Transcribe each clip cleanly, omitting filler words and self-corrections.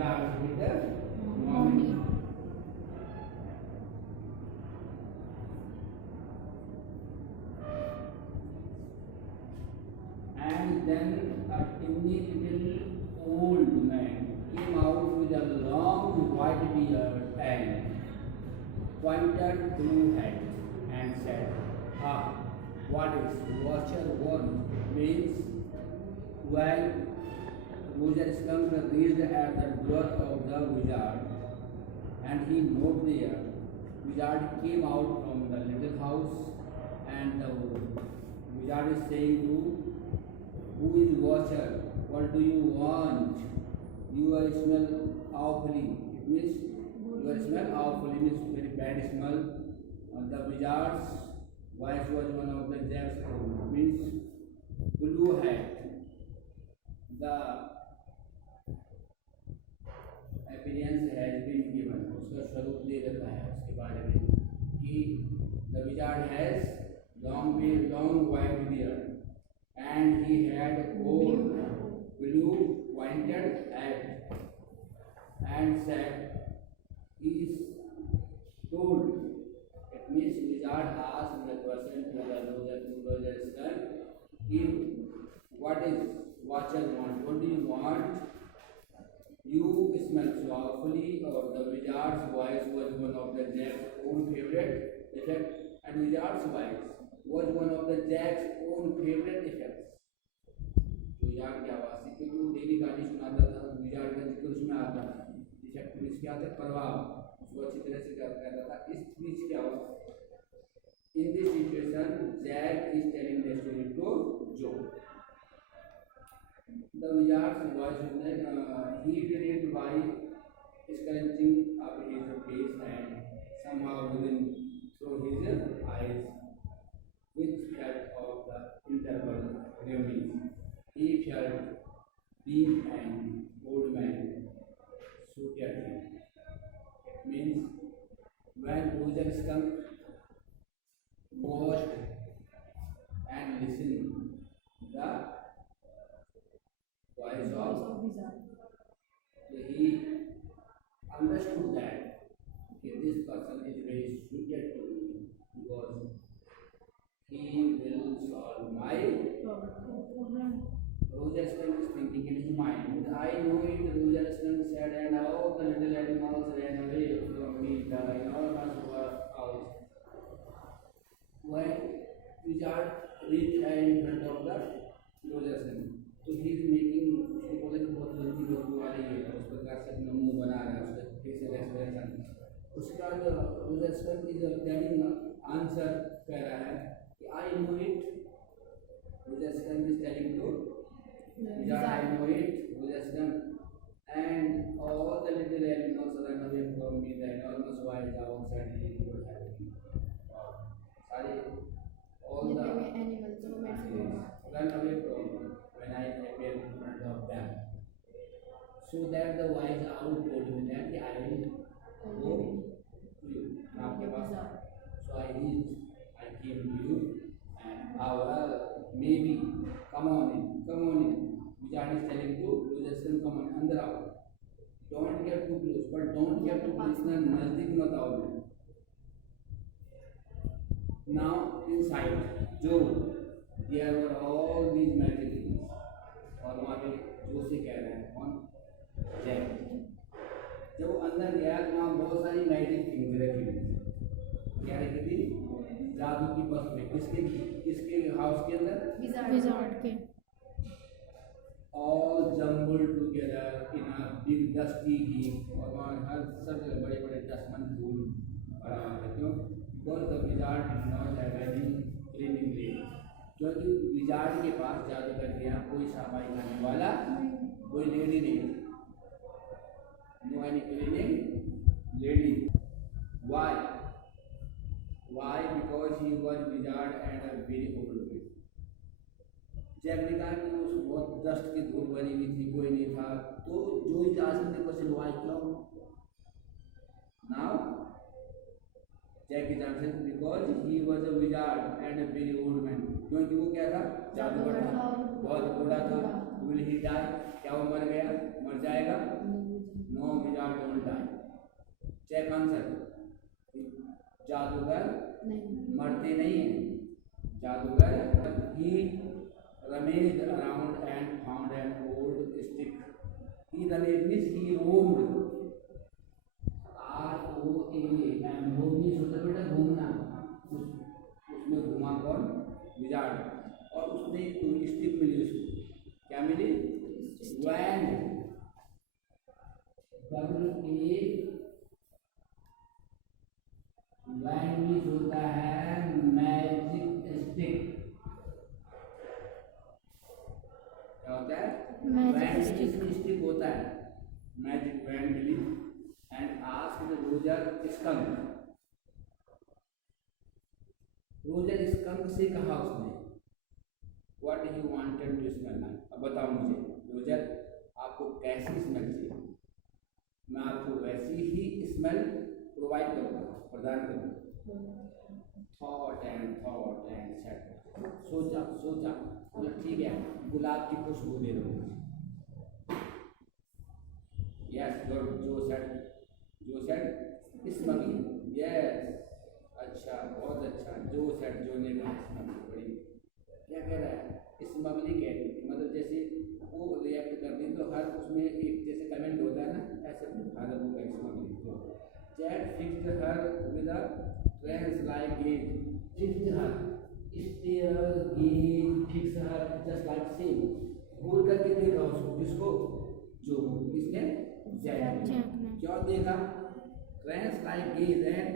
wizards with the mommy. And then a tiny little old man came out with a long white beard and pointed blue hat and said, "Ah, what is watcher want?" Means when Roger Skunk reached at the door of the wizard and he knocked there, wizard came out from the little house and the wizard is saying to who is watcher? What do you want? You are smell awfully. It means you are smell awfully means very bad smell. The wizard's voice was one of the Jack's means blue hat. The appearance has been given. उसका स्वरूप दे रखा है उसके बारे में कि the wizard has long beard, long white beard. And he had old blue pointed hat and said, he is told. It means wizard asked the person to the Roger Skunk, what is watcher want? What do you want? You smell so awfully, or the wizard's voice was one of the Jack's own favorite effect, and wizard's voice was one of the Jack's own favorite effects. Wizard की आवाज़ से क्योंकि वो daily गाली सुनाता था, wizard का जिक्र उसमें आता था। इफेक्ट में क्या था? प्रभाव उसको अच्छी तरह से करता था। इस बीच क्या हुआ? In this situation, Jack is telling the story to Joe. The wizard's voice is like he did by scratching up his face and somehow within through his eyes, which felt of the interval remains. He felt deep and old man shoot at him. It means when Roger Skunk watched and listened the voice of wizard, he understood that this person is very suited to me because he will solve my problem. Roger Skunk is thinking in his mind, I know it, Roger Skunk said, and all the little animals ran away from me, the enormous house. When wizard reached in front of the Roger Skunk, तो he is making, उसको बोले कि बहुत जल्दी बदबू आ रही है, उस प्रकार से अपना मुंह बना रहा है, उसका फेशियल एक्सप्रेशन। उसके बाद Roger Skunk is telling answer कह रहा है कि I know it. Roger Skunk is telling to wizard, I know it, Roger Skunk, and all the little animals run away from me. The enormous wild house suddenly would have been. Sorry, all the animals run away from me when I appear in front of them. So that the wise owl told me that I will go to you. आपके पास. So I reached, I came to you, and maybe come on in. Vijay is telling to Roger Skunk, come on, अंदर आओ. Don't get too close, but don't get too close. ना नजदीक मत आओ. Now inside, Joe, there were all these magic things. और वहाँ पे जो से कह रहे हैं कौन? जैक. जब वो अंदर गया तो वहाँ बहुत सारी मैजिक थिंग्स रखी थी। क्या रखी थी? जादू की वस्तुएं। किसके हाउस के अंदर? विजार्ड के। All jumbled together in a big dusty heap, और वहाँ हर सब जगह बड़े-बड़े डस्टमन धूल भरा हुआ है। क्यों? Because the wizard did not have any cleaning lady. क्योंकि विजार्ड के पास जादूगर के यहाँ कोई सफाई करने वाला कोई लेडी नहीं थी। No any cleaning lady. Why? Because he was wizard and a very old man. Jack ने कहा कि उस बहुत डस्ट की धूल बनी हुई थी, कोई नहीं था, तो जो ही आंसर the question why क्यों? Now Jack is answering because he was a wizard and a very old man. क्योंकि वो क्या था? जादूगर था, बहुत बूढ़ा था. Will he die? क्या वो मर गया? मर जाएगा? आंसर, जादूगर मरते नहीं हैं। जादूगर ही rummaged around and found an old stick. He rummaged means he roamed, ROAM, roam means होता है बेटा घूमना। उसमें घुमा कौन? विजार्ड। और उसने एक स्टिक मिली उसको, क्या मिली? वैंड, वैंड मीन्स होता है मैजिक स्टिक। क्या होता है? वैंड स्टिक होता है, मैजिक वैंड मिली। And asked Roger Skunk, Roger Skunk से कहा उसने, what he wanted to smell. अब बताओ मुझे रोजर, आपको कैसी स्मेल चाहिए? मैं आपको वैसी ही स्मेल प्रोवाइड करूँगा, प्रदान करूँगा। थॉट एंड सेट, सोचा सोचा, बोला ठीक है, गुलाब की खुशबू दे दो मुझे। यस, जो सेट स्मगलिंग, यस, अच्छा, बहुत अच्छा। जो सेट, जो ने कहा स्मगलिंग, बड़ी क्या कह रहा है? स्मगलिंग कह रही थी, मतलब जैसे वो रिएक्ट कर दी तो हर उसमें एक जैसे कमेंट होता है ना, ऐसे फादर वो का स्मगलिंग। तो chat fixed her with a trance like gaze, fixed her, stare gaze, fix her, just like same, घूर करके देखा उसको, किसको? जो किसने? जैक ने। क्या देखा? Trance like gaze and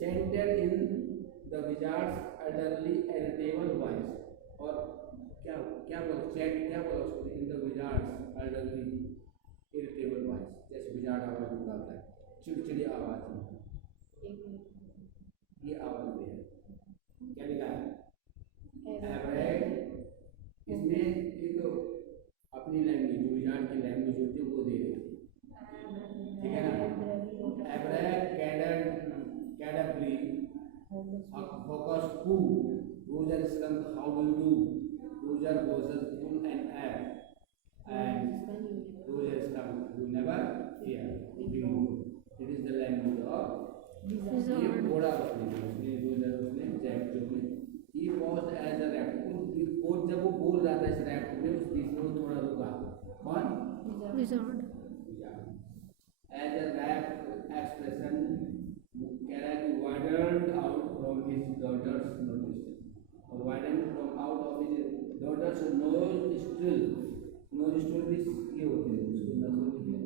chanted in the wizard's elderly irritable voice. और क्या क्या बोला? चैट क्या बोला उसको? In the wizard's elderly irritable voice, जैसे विजार्ड आवाज निकालता है, चिड़चिड़ी आवाज में, ये आवाज में है। क्या लिखा है? एवरेज। इसमें एक अपनी लैंग्वेज, जो विजार्ड की लैंग्वेज होती है वो दे रही है, ठीक है ना? Average cadbury focus to Roger Skunk, how do you do? Roger गोजल full and air and Roger Skunk you never hear it is the language of ये घोड़ा। उसने रोजर, उसने जैक जो में he paused as a rapt, वो जब वो बोल रहा था इस रैप्ट में, उस बीच में वो थोड़ा रुका। कौन? Wizard. As a rapt expression, कह रहा है कि widened out from his daughter's notice, और widened from out of his daughter's nostril. Nostril भी ये होते हैं, उसको नजर नहीं है।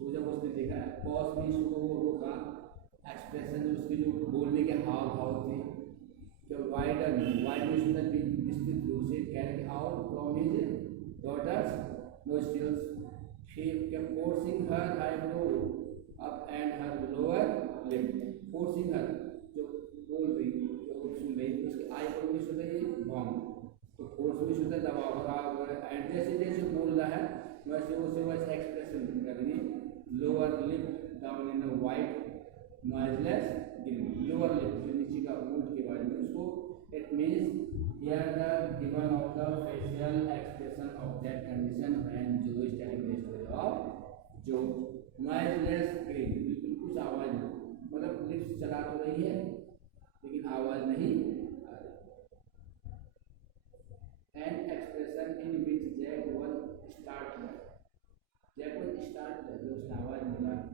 तो जब उसने देखा, पॉज भी उसको रोका, एक्सप्रेशन उसके जो बोलने के हाव भाव थे, जब वाइडन वाइडनेस भी विस्तृत रूप से कह रहे out from his daughter's nostrils, kept forcing her eyebrow up and her lower lip, forcing her, जो बोल रही, जो सुन रही, उसके आईब्रो भी सुन रही है बॉन्ग, तो फोर्स भी सुन रहा, दबाव रहा, एंड जैसे जैसे बोल रहा है वैसे वैसे एक्सप्रेशन कर रही है। Lower lip down in a white noiseless green, lower lip जो नीचे का ऊँट के बारे में, उसको it means here the given of the facial expression of that condition when Joe is telling the story of Joe, noiseless green, बिल्कुल कुछ आवाज नहीं, मतलब लिप्स चला तो रही है लेकिन आवाज नहीं आ रही। An expression in which Jack was startled, Jack was startled, जब उसने आवाज निकाली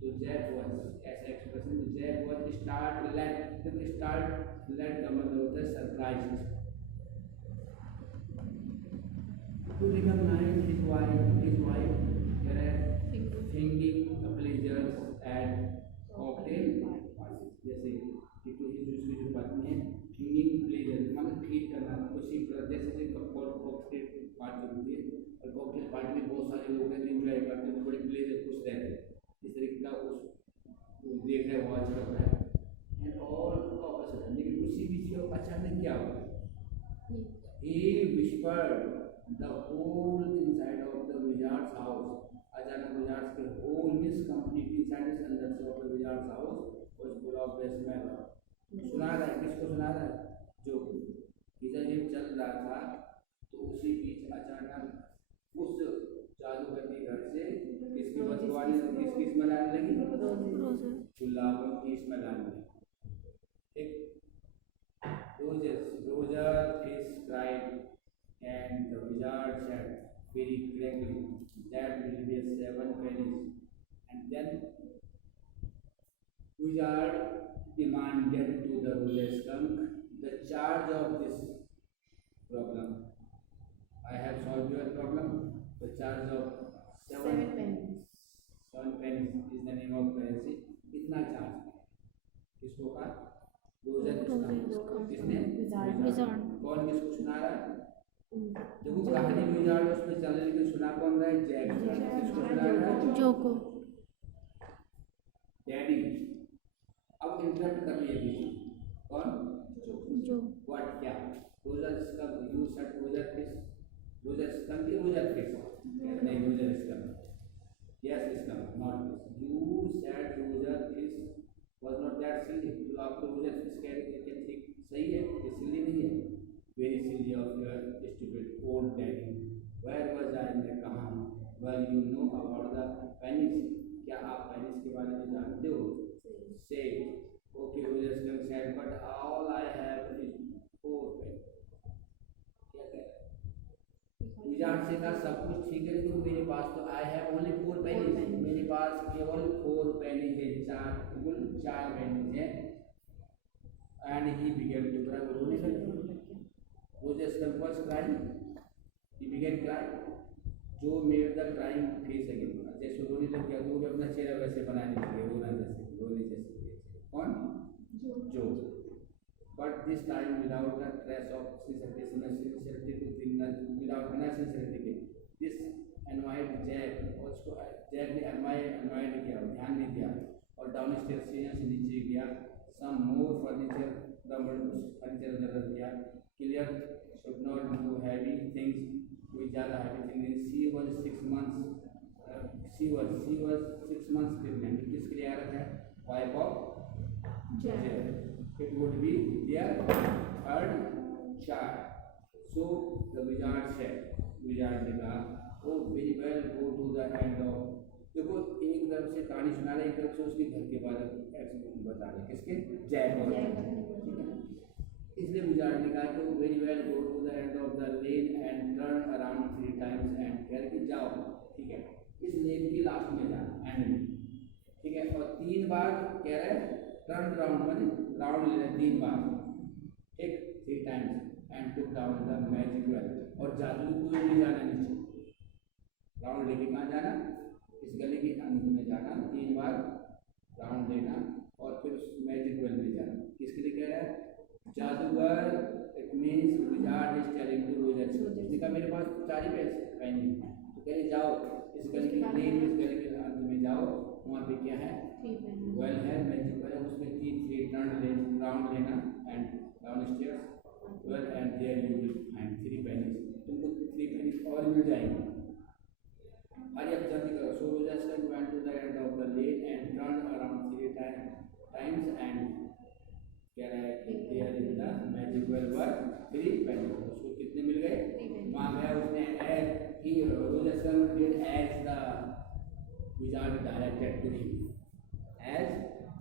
तो Jack was, ऐसा एक्सप्रेशन, Jack was startled, जब startled का मतलब होता है surprise. To recognize his wife thinking the pleasures at cocktail parties, जैसे कि तो उसकी जो पत्नी है थिंकिंग प्लेजर, मतलब फील करना खुशी, जैसे कॉकटेल पार्टी होती है और कॉकटेल पार्टी में बहुत सारे लोग हैं एंजॉय करते हैं, बड़े प्लेजर खुश रहते हैं, इस तरीके का उस देख रहे वॉच कर रहा है and all of a sudden, लेकिन उसी बीच अचानक क्या हुआ? He whispered the whole inside of the wizard's house. अचानक विजार्ड्स के होल मिस कंप्लीट इनसाइड इस अंदर से of the Wizards house was full of the smell. सुना रहा है, किसको सुना रहा है? जो इधर जब चल रहा था तो उसी बीच अचानक उस जादूगर के घर से किसकी बदबू आने लगी, किसकी स्मेल आने लगी, रोजेस गुलाबों की स्मेल आने लगी। ठीक, Roger is cried, and the wizard said very frankly, that will be 7 pennies. And then wizard demanded to the ruler skunk the charge of this problem. I have solved your problem. The charge of 7 pennies. 7 pennies is the name of currency. इतना charge किसको का? Roger किसने? Wizard. कौन किसको सुना रहा है? देखो कहानी विजार्ड उसमें चल रही, लेकिन सुना कौन रहा है? जैक। किसको सुना रहा है? जो को डैडी। अब इंटरप्ट कर लिए बीच में। कौन? जो व्हाट क्या? रोजर इसका you set Roger fish, Roger इसका की रोजर फिश नहीं, रोजर इसका यस इसका not fish, you set Roger fish was not that silly. तो आपको रोजर फिश कह रहे थे ठीक सही है, ये सिली नहीं है। Very silly of your stupid old daddy, where was I, मैं कहाँ हूँ? Well you know about the pennies, क्या आप पेनिस के बारे में जानते हो? से okay Roger Skunk said but all I have is 4 pennies. क्या कह रहा है? विजार्ड से कहा सब कुछ ठीक है, लेकिन मेरे पास तो आई हैव ओनली 4 पेनिस, मेरे पास केवल 4 पेनिस है, 4 पेनिस है। And he began to cry, रोने लगे। Roger Skunk was crying, he began cry, जो made the crying face again, जैसे रोने लग गया तो वो अपना चेहरा वैसे बनाने लगे, रोने जैसे। कौन? जो। But this time without the trace of sincerity to think, without बिना सिंसियरिटी के। दिस एनवाइड जैक, और उसको जैक ने एनवाइड किया, ध्यान नहीं दिया, और डाउन स्टेयर से नीचे गया। सम मोर फर्नीचर, फर्नीचर उधर किया। Clare should not do heavy things, कोई ज़्यादा हैवी थिंग नहीं। She was 6 months, she was 6 months pregnant, किसके लिए आ रखा है? Wife of Jack, it would be their third child. So the wizard said, wizard ने कहा, oh very well, go to the end of, देखो एक तरफ से कहानी सुना रहे, एक तरफ से उसके घर के बारे में बता रहे, किसके? जैक और इसलिए विजार्ड ने कहा कि very well go to the end of the lane and turn around 3 times and कह के जाओ, ठीक है, इस लेन की लास्ट में जाना, एंड में, ठीक है, और 3 बार कह रहे हैं टर्न राउंड, माने राउंड लेना 3 बार, ठीक, 3 times and took down the magic well, और जादू को नहीं जाना नीचे, राउंड लेके कहाँ जाना? इस गली के अंत में जाना, 3 बार राउंड लेना, और फिर उस मैजिक वेल में जाना। किसके लिए कह रहा है? जादूगर, it means wizard is telling to Roger, उसने कहा मेरे पास 4 ही पैसे पेनी, तो कह रहे जाओ इस गली के लेन, इस गली के अंत में जाओ, वहाँ पे क्या है? वेल है, मैजिक वेल है, उसमें 3 टर्न राउंड लेना and down stairs well and there you will find 3 pennies, तुमको 3 pennies और मिल जाएंगे। अरे अब जल्दी करो। So Roger Skunk went to the end of the lane and turn around 3 times and कह रहा है कि there is the magic well where 3 pennies, उसको कितने मिल गए? वहाँ गया उसने, as he Roger Skunk did as the wizard directed to him, as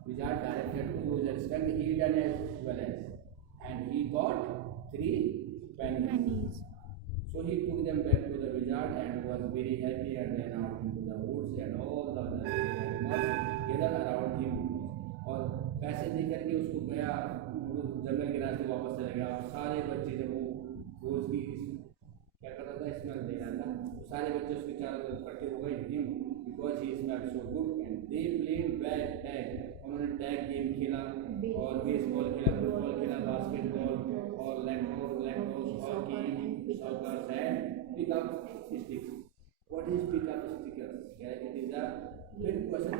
wizard directed to Roger Skunk, he done as well as, and he got 3 pennies. So he took them back to the wizard and was very happy and ran out into the woods and all the other animals gathered around him. और पैसे दे करके उसको गया, जंगल के रास्ते वापस चले गया, और सारे बच्चे जब वो रोज की क्या कर रहा था, स्मेल दे रहा था, तो सारे बच्चे उसके चारों तरफ इकट्ठे हो गए, him because he smelled so good and they played back tag, उन्होंने टैग गेम खेला और बेसबॉल खेला, फुटबॉल खेला, बास्केटबॉल और lacrosse, hockey, soccer and pick up sticks. What is pick up sticks? It is a big question.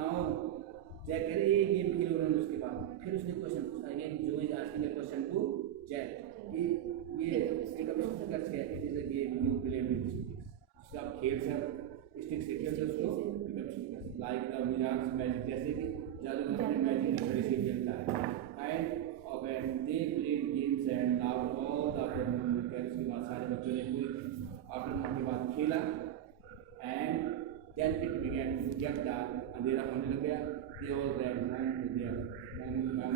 Now Jack कह रहे ये game खेले उन्होंने, उसके बाद फिर उसने क्वेश्चन पूछा, again Jo is asking a question to Jack कि ये पिक अप स्टिक्स क्या है? It is a game you play with sticks, आप खेल सकते स्टिक से खेलते उसको pick up sticks, like the wizard's magic, जैसे कि जादूगर अपने मैजिक की घड़ी से खेलता है। End of and they played games and loud all the afternoon, उसके बाद सारे बच्चों ने पूरे आफ्टरनून के बाद खेला, and then it began to get dark, अंधेरा होने लग गया. They all ran home to their